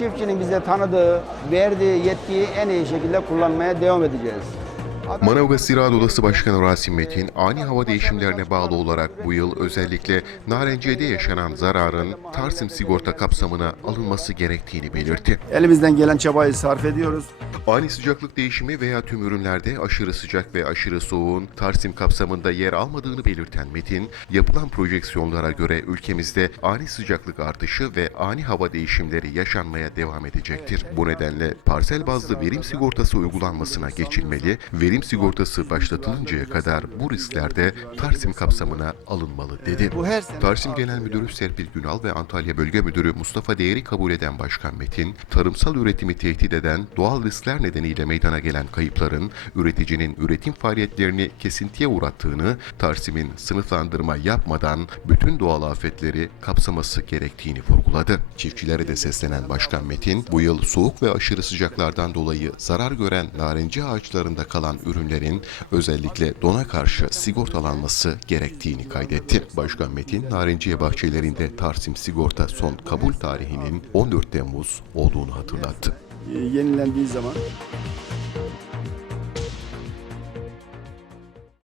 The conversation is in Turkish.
çiftçinin bize tanıdığı, verdiği yetkiyi en iyi şekilde kullanmaya devam edeceğiz. Manavgat Ziraat Odası Başkanı Rasim Metin, ani hava değişimlerine bağlı olarak bu yıl özellikle Narenciye'de yaşanan zararın Tarsim sigorta kapsamına alınması gerektiğini belirtti. Elimizden gelen çabayı sarf ediyoruz. Ani sıcaklık değişimi veya tüm ürünlerde aşırı sıcak ve aşırı soğuğun Tarsim kapsamında yer almadığını belirten Metin, yapılan projeksiyonlara göre ülkemizde ani sıcaklık artışı ve ani hava değişimleri yaşanmaya devam edecektir. Bu nedenle parsel bazlı verim sigortası uygulanmasına geçilmeli, verim sigortası başlatılıncaya kadar bu riskler de Tarsim kapsamına alınmalı dedi. Tarsim Genel Müdürü Serpil Günal ve Antalya Bölge Müdürü Mustafa Değer'i kabul eden Başkan Metin, tarımsal üretimi tehdit eden doğal riskler nedeniyle meydana gelen kayıpların üreticinin üretim faaliyetlerini kesintiye uğrattığını, Tarsim'in sınıflandırma yapmadan bütün doğal afetleri kapsaması gerektiğini vurguladı. Çiftçilere de seslenen Başkan Metin, bu yıl soğuk ve aşırı sıcaklardan dolayı zarar gören narenci ağaçlarında kalan ürünlerin özellikle dona karşı sigortalanması gerektiğini kaydetti. Başkan Metin, narenciye bahçelerinde Tarsim sigorta son kabul tarihinin 14 Temmuz olduğunu hatırlattı. E, yenilendiği zaman